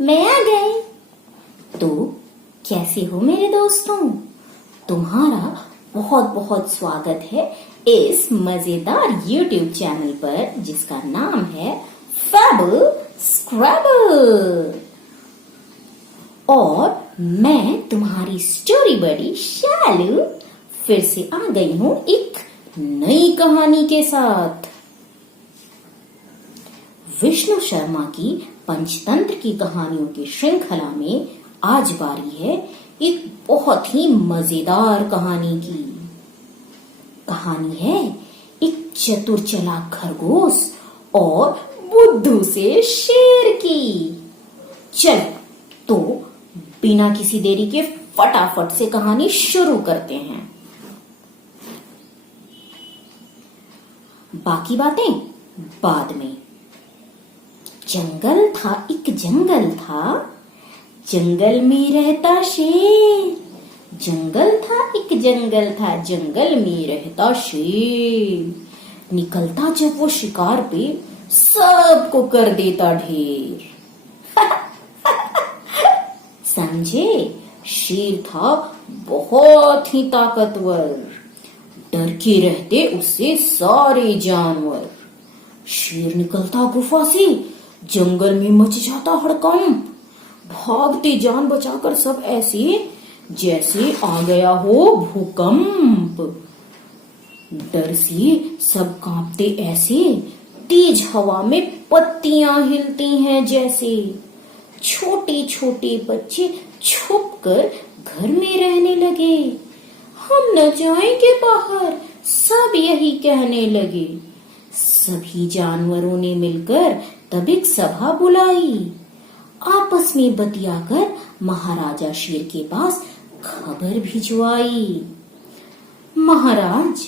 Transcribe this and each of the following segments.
मैं आ गई। तो कैसे हो मेरे दोस्तों? तुम्हारा बहुत बहुत स्वागत है इस मजेदार YouTube चैनल पर जिसका नाम है फैबल स्क्रैबल। और मैं तुम्हारी स्टोरी बडी शालू फिर से आ गई हूँ एक नई कहानी के साथ। विष्णु शर्मा की पंचतंत्र की कहानियों की श्रृंखला में आज बारी है एक बहुत ही मजेदार कहानी की। कहानी है एक चतुर चालाक खरगोश और बुद्धू से शेर की। चल तो बिना किसी देरी के फटाफट से कहानी शुरू करते हैं। बाकी बातें बाद में। जंगल था, एक जंगल था, जंगल में रहता शेर। जंगल था, एक जंगल था, जंगल में रहता शेर। निकलता जब वो शिकार पे सबको कर देता ढेर। समझे? शेर था बहुत ही ताकतवर, डर के रहते उससे सारे जानवर। शेर निकलता गुफा से, जंगल में मच जाता हड़कंप। भागते जान बचाकर सब ऐसे जैसे आ गया हो भूकंप। डर से सब कांपते ऐसे, तेज हवा में पत्तियां हिलती हैं जैसे। छोटे छोटे बच्चे छुपकर घर में रहने लगे। हम न जाएंगे बाहर, सब यही कहने लगे। सभी जानवरों ने मिलकर तब एक सभा बुलाई। आपस में बतियाकर महाराजा शेर के पास खबर भिजवाई। महाराज,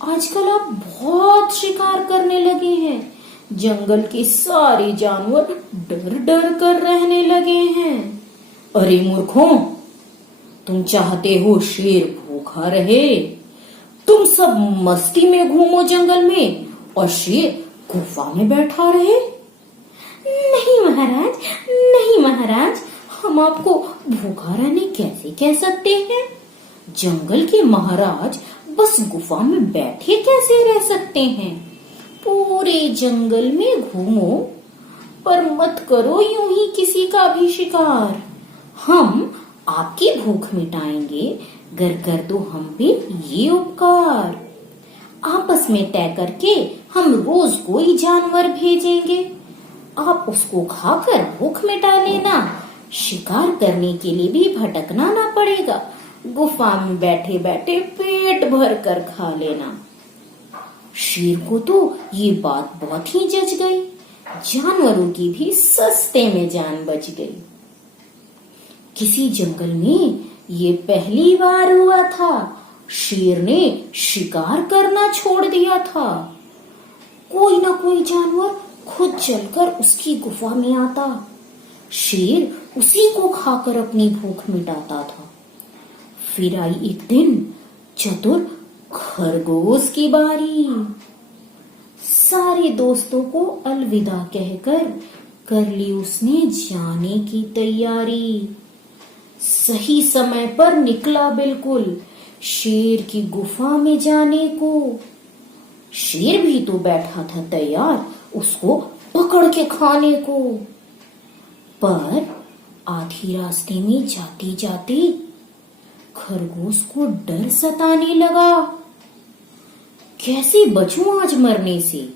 आजकल आप बहुत शिकार करने लगे हैं। जंगल के सारे जानवर डर डर कर रहने लगे हैं। अरे मूर्खों, तुम चाहते हो शेर भूखा रहे? तुम सब मस्ती में घूमो जंगल में और शेर गुफा में बैठा रहे? नहीं महाराज, नहीं महाराज, हम आपको भूखा रहने कैसे कह सकते हैं? जंगल के महाराज बस गुफा में बैठे कैसे रह सकते हैं? पूरे जंगल में घूमो पर मत करो यूं ही किसी का भी शिकार। हम आपकी भूख मिटाएंगे गर कर दो हम पे ये उपकार। आपस में तय करके हम रोज कोई जानवर भेजेंगे, आप उसको खाकर भूख मिटा लेना। शिकार करने के लिए भी भटकना ना पड़ेगा, गुफा में बैठे बैठे पेट भर कर खा लेना। शेर को तो ये बात बहुत ही जच गई। जानवरों की भी सस्ते में जान बच गई। किसी जंगल में ये पहली बार हुआ था। शेर ने शिकार करना छोड़ दिया था। कोई ना कोई जानवर खुद चलकर उसकी गुफा में आता। शेर उसी को खाकर अपनी भूख मिटाता था। फिर आई एक दिन चतुर खरगोश की बारी। सारे दोस्तों को अलविदा कहकर कर ली उसने जाने की तैयारी। सही समय पर निकला बिल्कुल शेर की गुफा में जाने को। शेर भी तो बैठा था तैयार उसको पकड़ के खाने को। पर आधी रास्ते में जाते जाते खरगोश को डर सताने लगा। कैसे बचूं आज मरने से?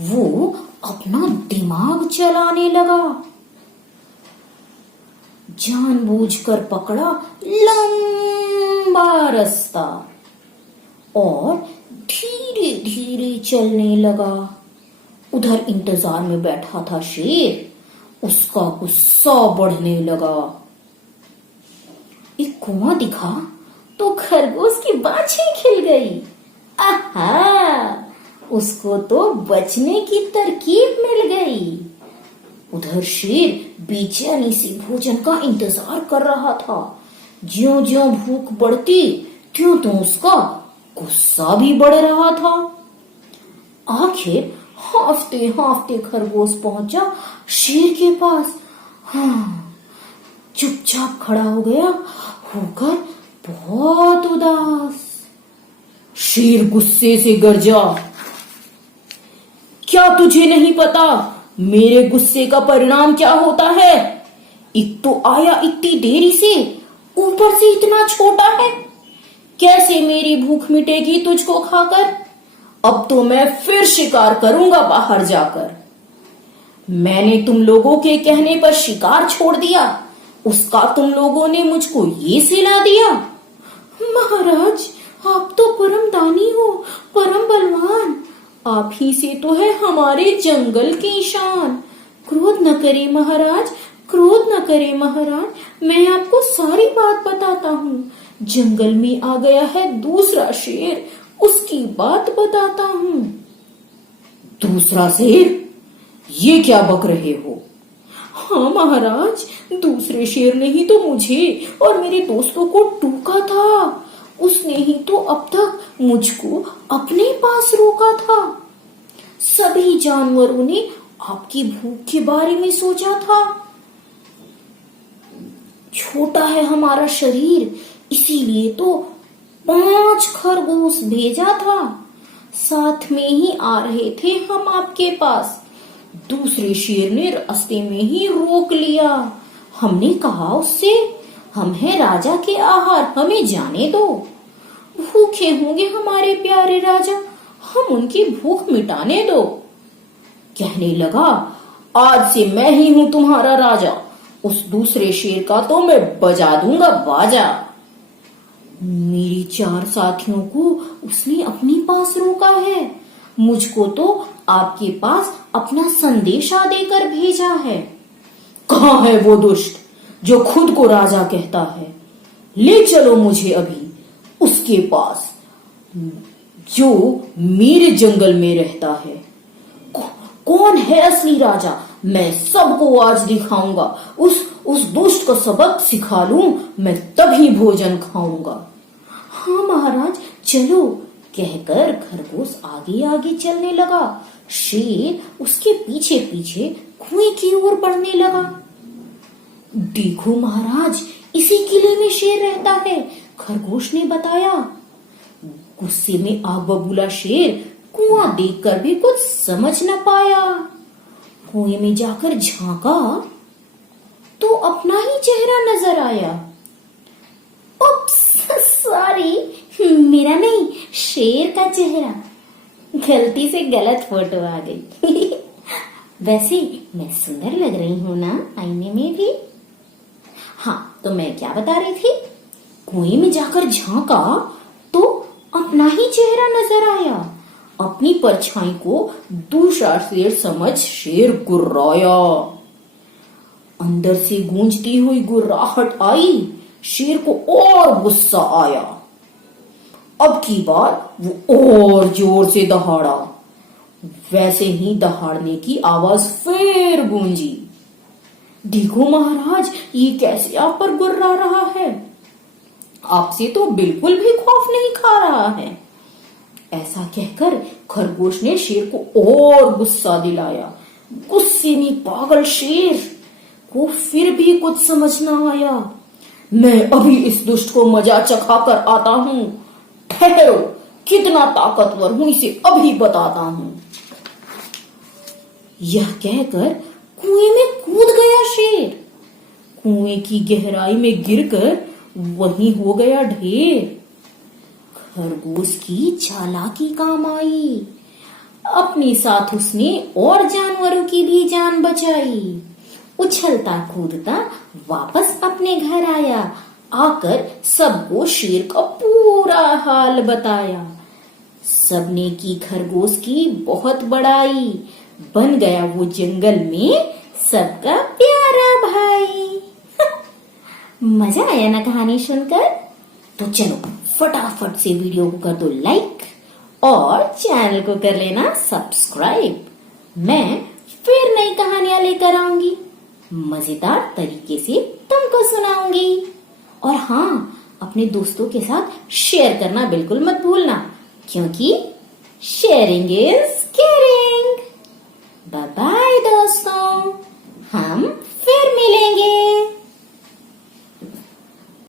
वो अपना दिमाग चलाने लगा। जानबूझकर पकड़ा लंबा रास्ता और धीरे धीरे चलने लगा। उधर इंतजार में बैठा था शेर, उसका गुस्सा बढ़ने लगा। एक कुआं दिखा तो खरगोश की बाछी खिल गई। आहा, उसको तो बचने की तरकीब मिल गई। उधर शेर बेचैनी से भोजन का इंतजार कर रहा था। ज्यों ज्यों भूख बढ़ती त्यों तो उसका गुस्सा भी बढ़ रहा था। आखिर हाफते हाफते खरगोश पहुंचा शेर के पास। हाँ, चुपचाप खड़ा हो गया, होकर बहुत उदास। शेर गुस्से से गरजा, क्या तुझे नहीं पता मेरे गुस्से का परिणाम क्या होता है? एक तो आया इतनी देरी से, ऊपर से इतना छोटा है। कैसे मेरी भूख मिटेगी तुझको खाकर? अब तो मैं फिर शिकार करूंगा बाहर जाकर। मैंने तुम लोगों के कहने पर शिकार छोड़ दिया, उसका तुम लोगों ने मुझको ये सिला दिया। महाराज, आप तो परम दानी हो, परम बलवान। आप ही से तो है हमारे जंगल की शान। क्रोध न करे महाराज, क्रोध न करे महाराज। मैं आपको सारी बात बताता हूँ। जंगल में आ गया है दूसरा शेर, उसकी बात बताता हूँ। दूसरा शेर? ये क्या बक रहे हो? हाँ महाराज, दूसरे शेर ने ही तो मुझे और मेरे दोस्तों को टूका था। उसने ही तो अब तक मुझको अपने पास रोका था। सभी जानवरों ने आपकी भूख के बारे में सोचा था। छोटा है हमारा शरीर, इसीलिए तो 5 खरगोश भेजा था। साथ में ही आ रहे थे हम आपके पास। दूसरे शेर ने रास्ते में ही रोक लिया। हमने कहा उससे, हम हैं राजा के आहार, हमें जाने दो। भूखे होंगे हमारे प्यारे राजा, हम उनकी भूख मिटाने दो। कहने लगा, आज से मैं ही हूं तुम्हारा राजा। उस दूसरे शेर का तो मैं बजा दूंगा बाजा। मेरी 4 साथियों को उसने अपने पास रोका है। मुझको तो आपके पास अपना संदेशा देकर भेजा है। कहाँ है वो दुष्ट जो खुद को राजा कहता है? ले चलो मुझे अभी उसके पास, जो मेरे जंगल में रहता है। कौन है असली राजा? मैं सबको आज दिखाऊंगा। उस दुष्ट को सबक सिखा लूं, मैं तभी भोजन खाऊंगा। हाँ महाराज, चलो, कहकर खरगोश आगे आगे चलने लगा। शेर उसके पीछे पीछे कुएं की ओर बढ़ने लगा। देखो महाराज, इसी किले में शेर रहता है, खरगोश ने बताया। गुस्से में आग बबूला शेर कुआं देखकर भी कुछ समझ न पाया। कुएं में जाकर झांका तो अपना ही चेहरा नजर आया। उप्स, सॉरी, मेरा नहीं, शेर का चेहरा। गलती से गलत फोटो आ गई। वैसे मैं सुंदर लग रही हूँ ना आईने में भी? हाँ, तो मैं क्या बता रही थी? कुएं में जाकर झांका तो अपना ही चेहरा नजर आया। अपनी परछाई को दूसरा शेर समझ शेर गुर्राया। अंदर से गूंजती हुई गुर्राहट आई। शेर को और गुस्सा आया। अब की बार वो और जोर से दहाड़ा। वैसे ही दहाड़ने की आवाज फिर गूंजी। देखो महाराज, ये कैसे आप पर गुर्रा रहा है? आपसे तो बिल्कुल भी खौफ नहीं खा रहा है। ऐसा कहकर खरगोश ने शेर को और गुस्सा दिलाया। गुस्से में पागल शेर को फिर भी कुछ समझ न आया। मैं अभी इस दुष्ट को मजा चखा कर आता हूँ। ठहरो, कितना ताकतवर हूं इसे अभी बताता हूँ। यह कहकर कुएं में कूद गया शेर। कुएं की गहराई में गिरकर वहीं हो गया ढेर। खरगोश की चालाकी काम आई। अपने साथ उसने और जानवरों की भी जान बचाई। उछलता कूदता वापस अपने घर आया। आकर सबको शेर का पूरा हाल बताया। सबने की खरगोश की बहुत बड़ाई। बन गया वो जंगल में सबका प्यारा भाई। मजा आया ना कहानी सुनकर? तो चलो फटाफट से वीडियो को कर दो लाइक और चैनल को कर लेना सब्सक्राइब। मैं फिर नई कहानियां लेकर आऊंगी, मजेदार तरीके से तुमको सुनाऊंगी। और हाँ, अपने दोस्तों के साथ शेयर करना बिल्कुल मत भूलना, क्योंकि sharing is caring. Bye bye दोस्तों, हम